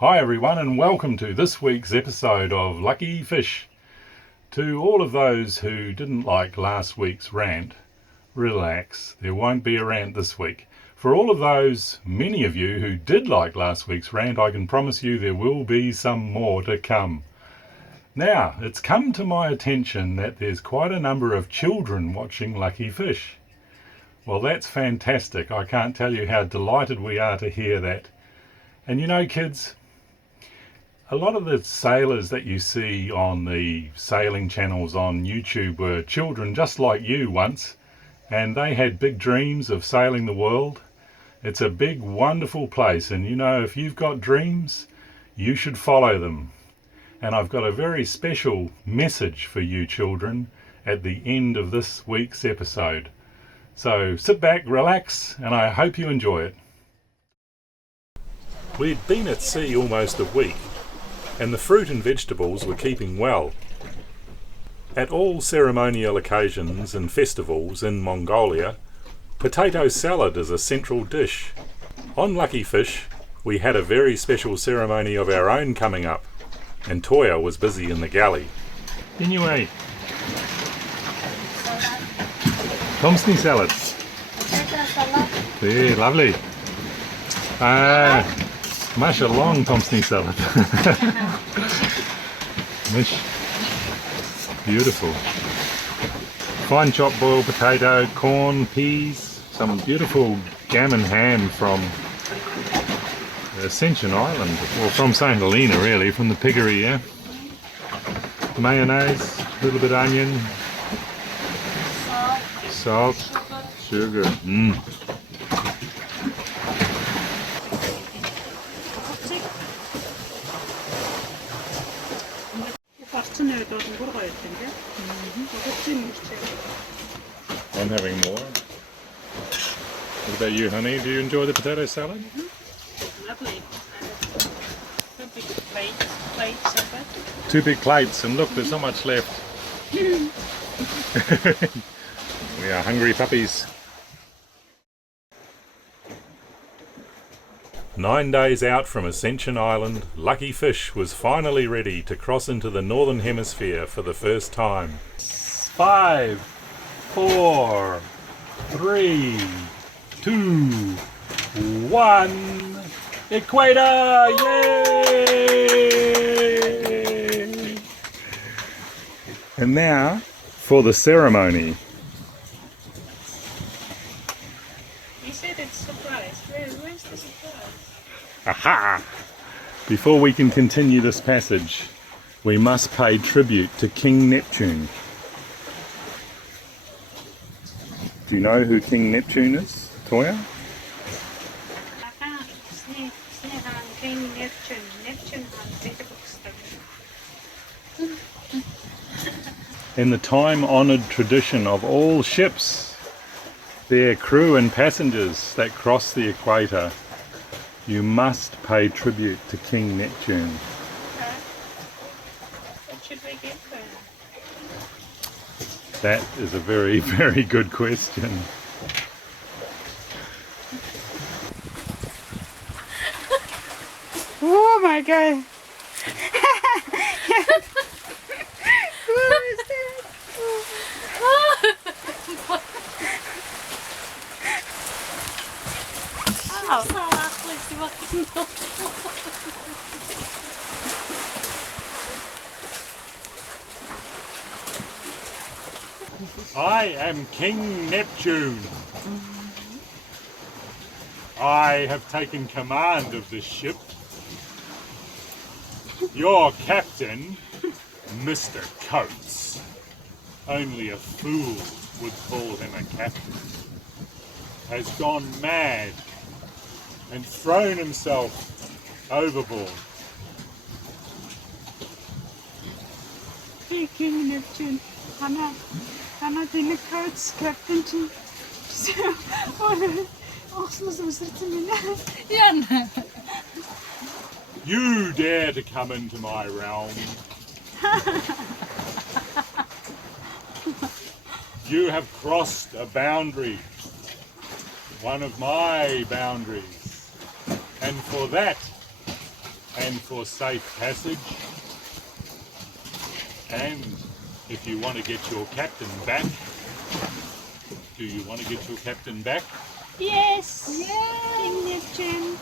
Hi everyone, and welcome to this week's episode of Lucky Fish. To all of those who didn't like last week's rant, relax, there won't be a rant this week. For all of those, many of you who did like last week's rant, I can promise you there will be some more to come. Now, it's come to my attention that there's quite a number of children watching Lucky Fish. Well, that's fantastic. I can't tell you how delighted we are to hear that. And you know, kids, a lot of the sailors that you see on the sailing channels on YouTube were children just like you once, and they had big dreams of sailing the world. It's a big, wonderful place, and you know, if you've got dreams, you should follow them. And I've got a very special message for you children at the end of this week's episode. So sit back, relax, and I hope you enjoy it. We'd been at sea almost a week, and the fruit and vegetables were keeping well. At all ceremonial occasions and festivals in Mongolia, potato salad is a central dish. On Lucky Fish, we had a very special ceremony of our own coming up, and Tuya was busy in the galley. Anyway, Tomsny salad. Yeah, lovely. Mash a long Tomsny salad. Mish. Beautiful. Fine chopped boiled potato, corn, peas, some beautiful gammon ham from Ascension Island, or from St. Helena really, from the piggery, yeah. Mayonnaise, a little bit of onion, salt, sugar. I'm having more. What about you, honey? Do you enjoy the potato salad? Lovely. Two big plates of it. 2 big plates, and look, there's not much left. We are hungry puppies. 9 days out from Ascension Island, Lucky Fish was finally ready to cross into the Northern Hemisphere for the first time. 5, 4, 3, 2, 1, Equator! Yay! And now for the ceremony. You said it's a surprise. Where's the surprise? Aha! Before we can continue this passage, we must pay tribute to King Neptune. Do you know who King Neptune is, Tuya? King Neptune. Neptune In the time-honoured tradition of all ships, their crew and passengers that cross the equator, you must pay tribute to King Neptune. What should we give her? That is a very, very good question. Oh my god! What is that? I am King Neptune. I have taken command of this ship. Your captain, Mr. Coates, only a fool would call him a captain, has gone mad and thrown himself overboard. Hey, King Neptune. Hana beni Coates captain to. You dare to come into my realm. You have crossed a boundary, one of my boundaries, and for that and for safe passage. And if you want to get your captain back, do you want to get your captain back? Yes. King Neptune.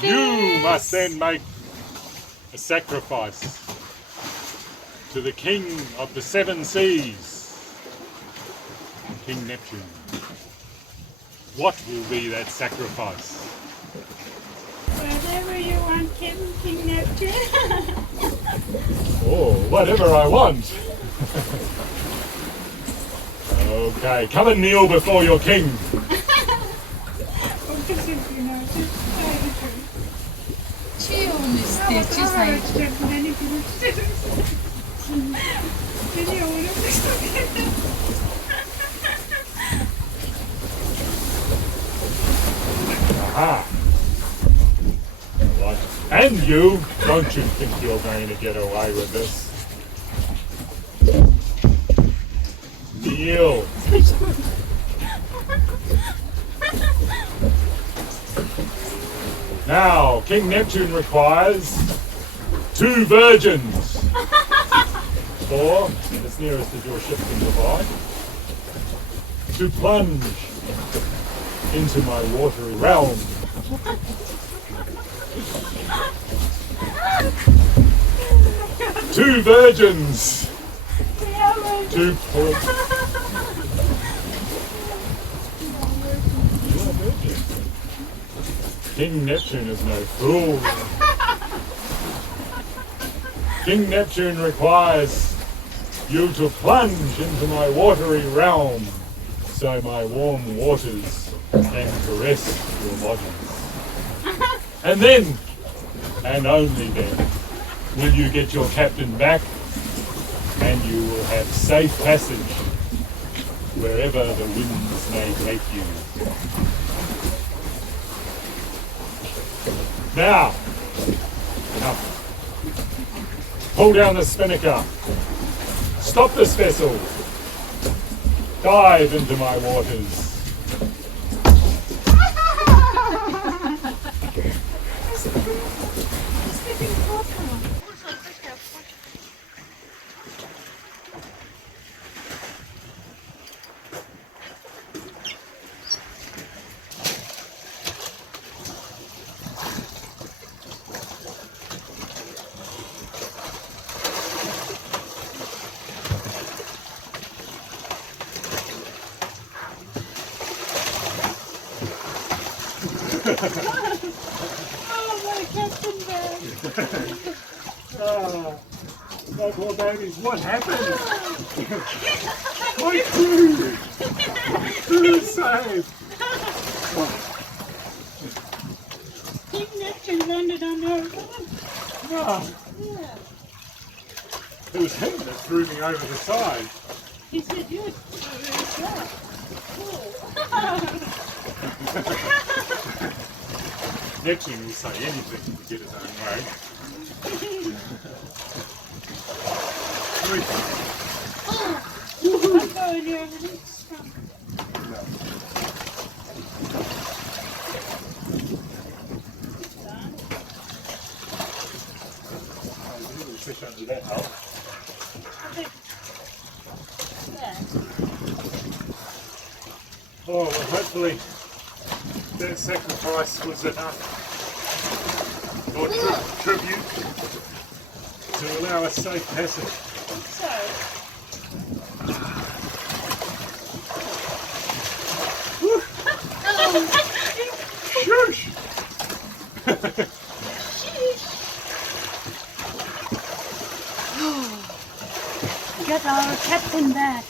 You must then make a sacrifice to the king of the seven seas, King Neptune. What will be that sacrifice? Whatever you want, King Neptune. Oh, whatever I want. Okay, come and kneel before your king. Aha. Right. And you, don't you think you're going to get away with this? Kneel. Now, King Neptune requires 2 virgins. Or, as nearest as your ship can provide, to plunge into my watery realm. Two virgins to plunge. King Neptune is no fool. King Neptune requires you to plunge into my watery realm so my warm waters can caress your bodies. And then, and only then, will you get your captain back and you will have safe passage wherever the winds may take you. Now, pull down the spinnaker. Stop this vessel. Dive into my waters. Oh, my captain bag. My poor babies, what happened? My crew! Crew saved! King Neptune landed on her. Ah, it was him that threw me over the side. He said, you Neptune will say anything to get his own way. I'm going here over the trunk. Fish under that hole. Oh, well, hopefully that sacrifice was enough, or tribute, to allow us safe passage. So, Shush! got our captain back.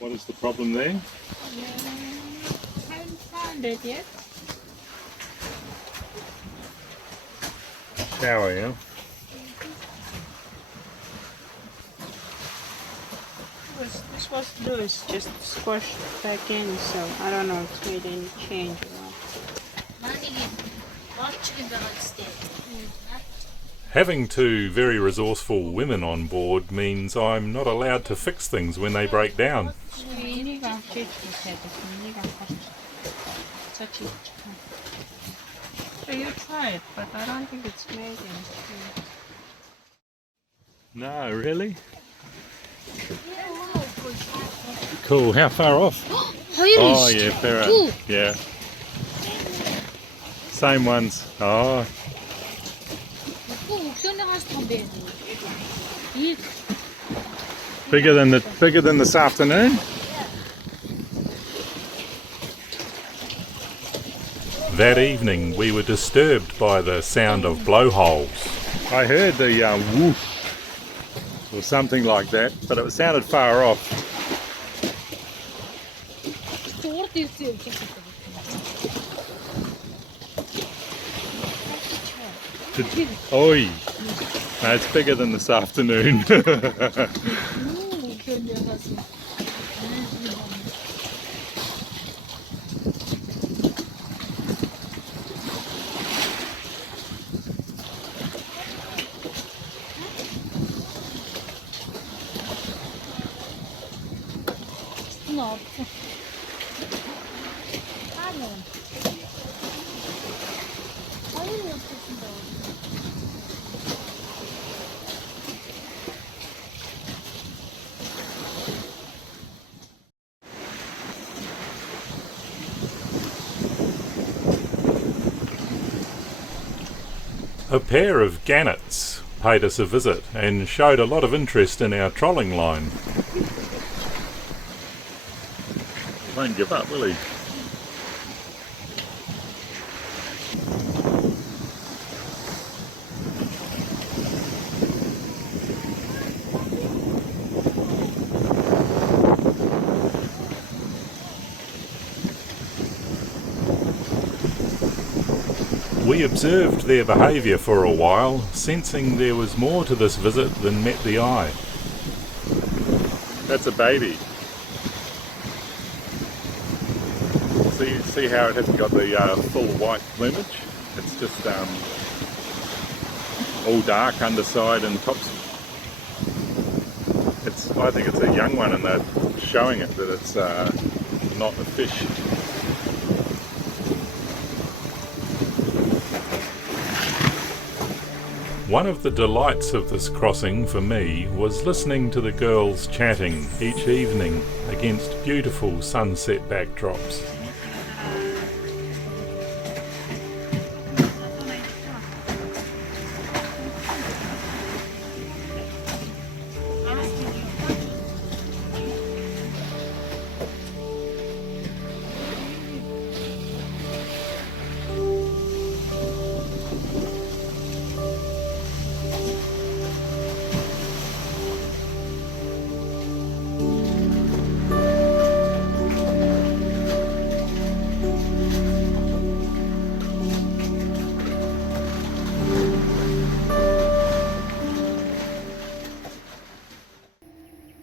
What is the problem there? Haven't found it yet. Shower, yeah? because this was loose, just squashed back in, so I don't know if it's made any change or not. Having two very resourceful women on board means I'm not allowed to fix things when they break down. So you try it, but I don't think it's made anything. No, really? Cool, how far off? Oh yeah, fair enough. Yeah. Same ones. Oh. Bigger than this afternoon? That evening we were disturbed by the sound of blowholes. I heard the woof or something like that, but it sounded far off. Oi! No, it's bigger than this afternoon. A pair of gannets paid us a visit and showed a lot of interest in our trolling line. Won't give up, will he? We observed their behaviour for a while, sensing there was more to this visit than met the eye. That's a baby. See how it hasn't got the full white plumage? It's just all dark underside and tops. I think it's a young one, and they're showing it that it's not a fish. One of the delights of this crossing for me was listening to the girls chatting each evening against beautiful sunset backdrops.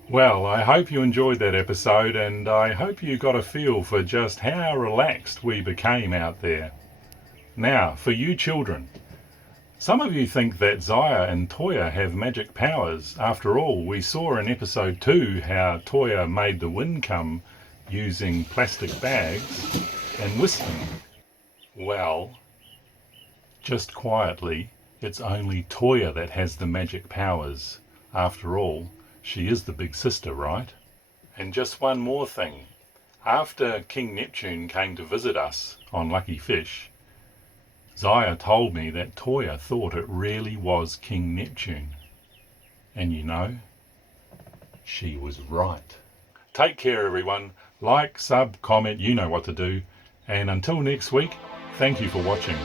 Well, I hope you enjoyed that episode, and I hope you got a feel for just how relaxed we became out there. Now, for you children, some of you think that Zaya and Tuya have magic powers. After all, we saw in episode 2 how Tuya made the wind come using plastic bags and whistling. Well, just quietly, it's only Tuya that has the magic powers. After all, she is the big sister, right? And just one more thing. After King Neptune came to visit us on Luckyfish, Zaya told me that Tuya thought it really was King Neptune. And you know, she was right. Take care, everyone. Like, sub, comment, you know what to do. And until next week, thank you for watching.